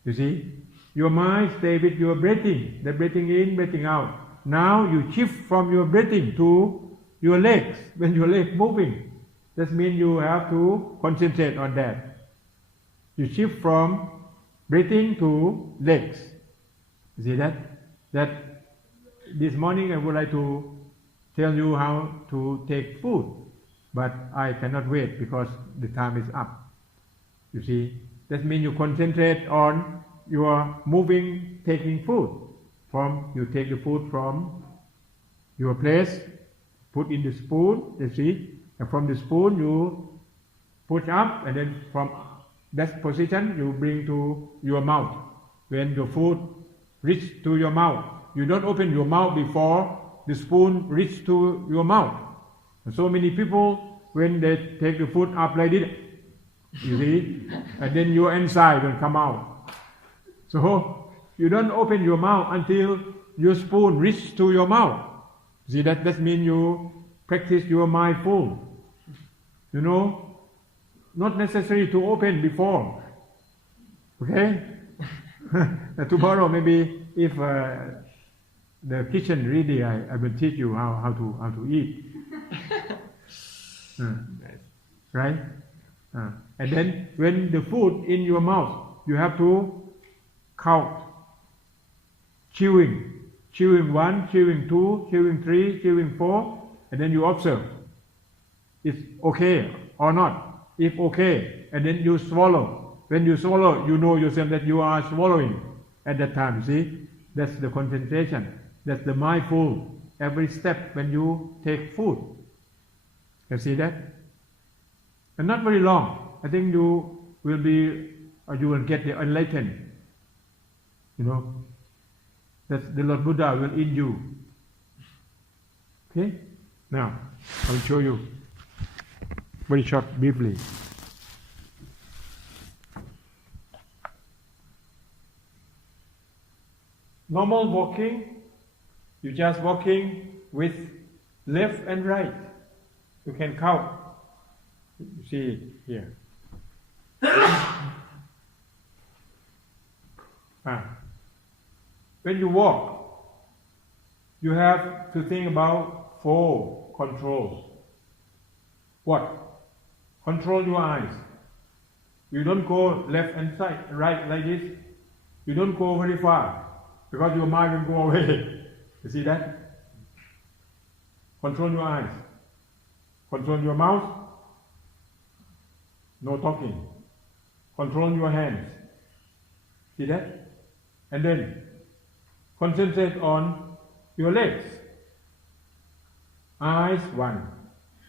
You see? Your mind stay with your breathing, the breathing in, breathing out. Now you shift from your breathing to your legs. When your legs moving, that means you have to concentrate on that. You shift from breathing to legs. You see that? That this morning I would like to tell you how to take food, but I cannot wait because the time is up. You see? That means you concentrate on your moving, taking food. You take the food from your place, put in the spoon, you see, and from the spoon you push up, and then from that position you bring to your mouth. When your food reach to your mouth, you don't open your mouth before the spoon reach to your mouth. And so many people, when they take the food up like this, you see, and then your inside will come out. So you don't open your mouth until your spoon reaches to your mouth. See, that means you practice your mindful. You know, not necessary to open before. Okay? Tomorrow maybe if the kitchen ready, I will teach you how to eat. Right? And then when the food in your mouth, you have to count. Chewing 1, chewing 2, chewing 3, chewing 4, and then you observe. It's okay or not. If okay, and then you swallow. When you swallow, you know yourself that you are swallowing at that time. See? That's the concentration. That's the mindful. Every step when you take food. You see that? And not very long. I think you will get the enlightened. You know? That the Lord Buddha will in you. Okay? Now, I will show you very short, briefly. Normal walking, you just walking with left and right. You can count. You see here. When you walk, you have to think about 4 controls. What? Control your eyes. You don't go left and right like this. You don't go very far because your mind will go away. You see that? Control your eyes. Control your mouth. No talking. Control your hands. See that? And then concentrate on your legs. Eyes 1,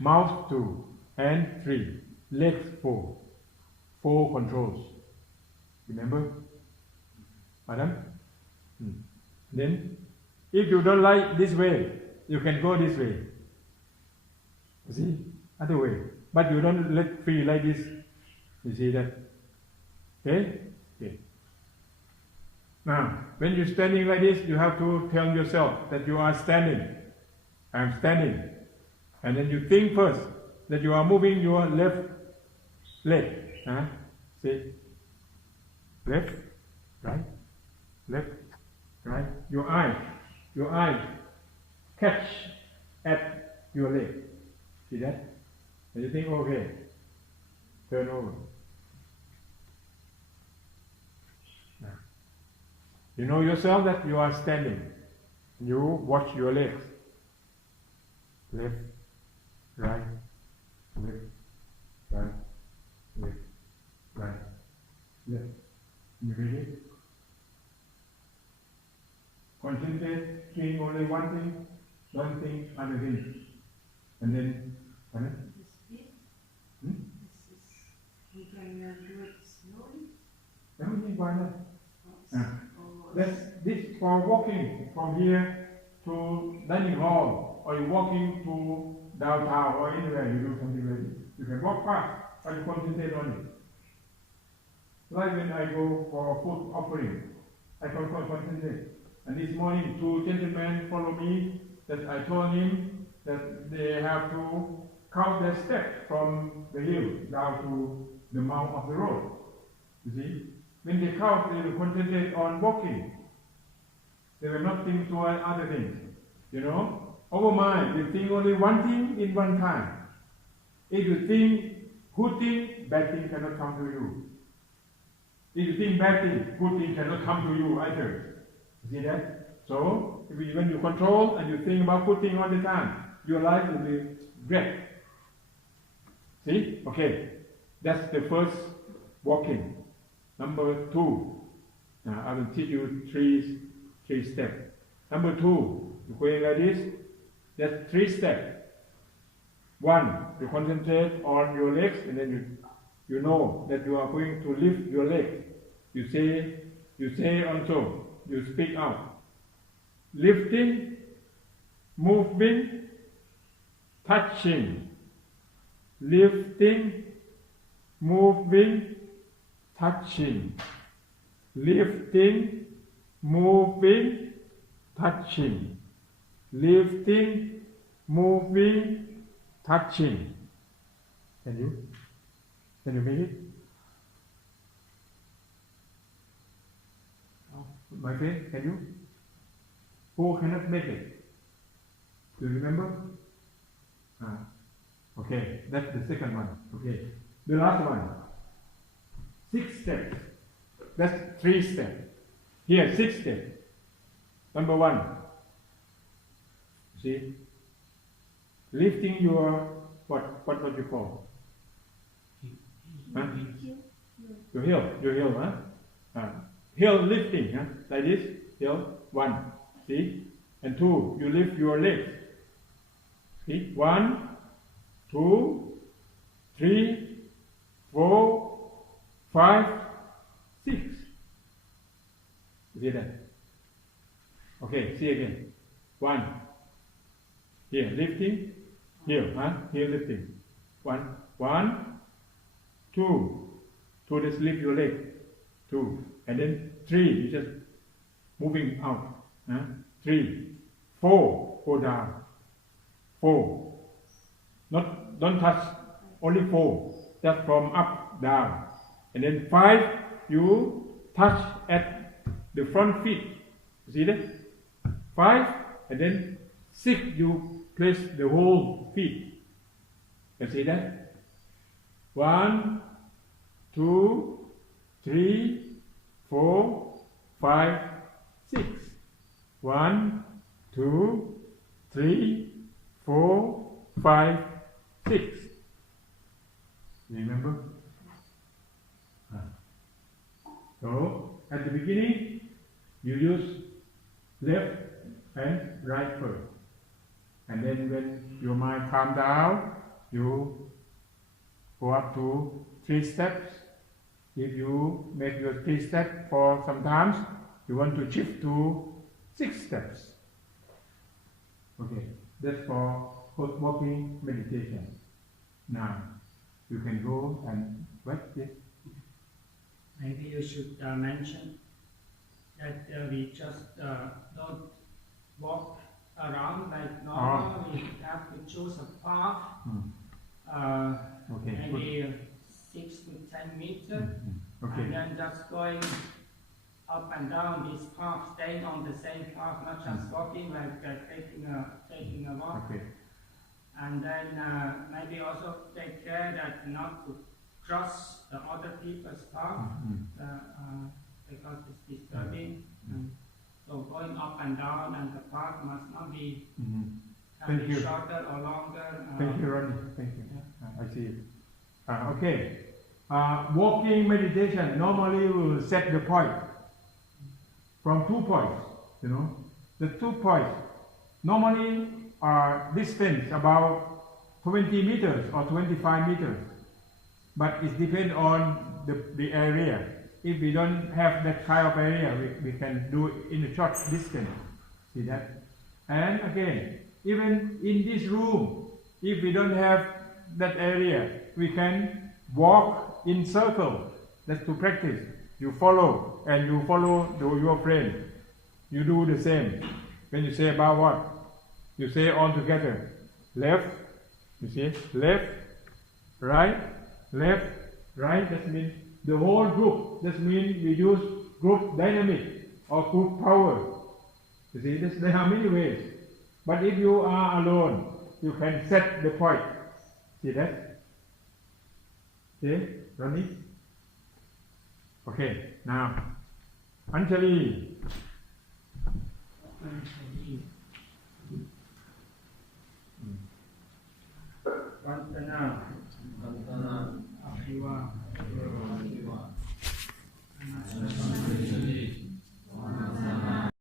mouth 2, hand 3, legs 4. 4 controls. Remember? Madam? Then, if you don't like this way, you can go this way. You see? Other way. But you don't let free like this. You see that? Okay? Okay. Now, when you're standing like this, you have to tell yourself that you are standing. I am standing. And then you think first that you are moving your left leg. See? Left, right, left, right. Your eye catch at your leg. See that? And you think, okay, turn over. You know yourself that you are standing. You watch your legs. Left, right, left, right, left, right, left. You ready? Concentrate, think only one thing, other thing. And then, You can do it slowly. everything why not? This for walking from here to dining hall, or you're walking to downtown or anywhere, you do something like this. You can walk fast, but you concentrate on it. Like when I go for food offering, I can concentrate. And this morning, 2 gentlemen follow me, that I told him that they have to count their steps from the hill down to the mouth of the road. You see? When they count, they will concentrate on walking. They will not think toward other things. You know? Our mind will think only one thing in one time. If you think good thing, bad thing cannot come to you. If you think bad thing, good thing cannot come to you either. You see that? So, when you control and you think about good thing all the time, your life will be great. See? Okay. That's the first walking. Number 2. Now I will teach you three steps. Number 2, you're going like this. That's 3 steps. 1, you concentrate on your legs, and then you know that you are going to lift your leg. You say also, you speak out. Lifting, moving, touching. Lifting, moving, touching. Lifting, moving, touching. Lifting, moving, touching. Can you? Can you make it? My friend, can you? Who cannot make it? Do you remember? Okay, that's the second one. Okay, the last one. 6 steps. That's 3 steps. Here, 6 steps. Number 1. See? Lifting your, what you call? Huh? Your heel, huh? Heel lifting, huh? Like this, heel, 1, see? And 2, you lift your legs. See? 1, 2, 3, 4, 5, 6. See that? Okay, see again. 1. Here, lifting. Here, huh? Here, lifting. 1, 2. 2, just lift your leg. 2. And then 3, you just moving out. 3. 4, go down. 4. Don't touch, only 4. Just from up, down. And then 5, you touch at the front feet. See that? 5, and then 6, you place the whole feet. You see that? 1, 2, 3, 4, 5, 6. 1, 2, 3, 4, 5, 6. Remember? So, at the beginning, you use left and right first. And then when your mind calm down, you go up to 3 steps. If you make your 3 steps for some times, you want to shift to 6 steps. Okay, that's for walking meditation. Now, you can go and what this? Maybe you should mention that we just don't walk around like normal. We have to choose a path, Okay. maybe 6 to 10 meters, Okay. and then just going up and down this path, staying on the same path, not just walking like taking a walk. Okay. And then maybe also take care that not to cross the other people's path because it's disturbing. So going up and down, and the path must not be Thank you. shorter or longer. Thank you, Ronnie. Thank you. I see it. Okay. Walking meditation, normally we will set the point from 2 points. You know, the 2 points normally are distance about 20 meters or 25 meters, but it depends on the area. If we don't have that kind of area, we can do it in a short distance. See that? And again, even in this room, if we don't have that area, we can walk in circle. That's to practice. You follow, and you follow your friend. You do the same. When you say about what? You say all together. Left, you see, left, right, that means the whole group. That means we use group dynamic or group power. You see, there are many ways. But if you are alone, you can set the point. See that? Okay, Ronnie? Okay, now, Anjali. Vantana. Ahiwa.